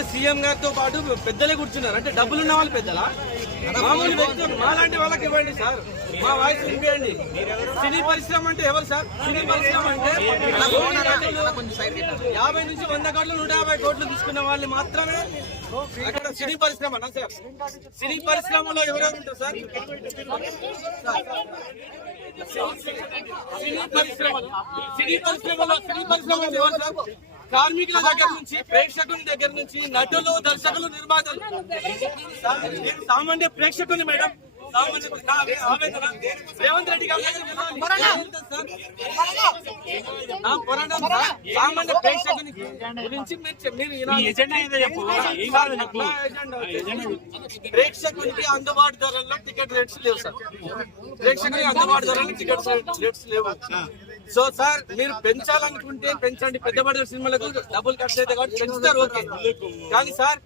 అంటే సీఎం గారితో పాటు పెద్దలే కూర్చున్నారు. అంటే డబ్బులు ఉన్న వాళ్ళు పెద్దలా? మామూలు వ్యక్తులు మాలాంటి వాళ్ళకి ఇవ్వండి సార్, మా వాయిస్ వినిపించండి. సినీ పరిశ్రమ అంటే ఎవరు సార్? సినీ పరిశ్రమ అంటే 50 నుంచి 100 కోట్లు 150 కోట్లు తీసుకున్న వాళ్ళు మాత్రమే అక్కడ సినీ పరిశ్రమ సార్. సినీ పరిశ్రమలో ఎవరెవరు ఉంటారు సార్? సినీ పరిశ్రమ ఎవరు సార్? కార్మికుల దగ్గర నుంచి, ప్రేక్షకుల దగ్గర నుంచి, నటులు, దర్శకులు, నిర్మాతలు. సామాన్య ప్రేక్షకులు మేడం, రేవంత్ రెడ్డి గారు సామాన్య ప్రేక్షకుని గురించి ప్రేక్షకునికి అందుబాటు ధరల్లో టికెట్ రేట్స్ లేవు సార్. ప్రేక్షకునికి అందుబాటు ధరల్లో టికెట్ రేట్స్ లేవు. సో సార్ మీరు పెంచాలనుకుంటే పెంచండి, పెద్ద బడ్జెట్ సినిమాలకు డబ్బులు ఖర్చు అయితే కాబట్టి పెంచుతారు, ఓకే. కానీ సార్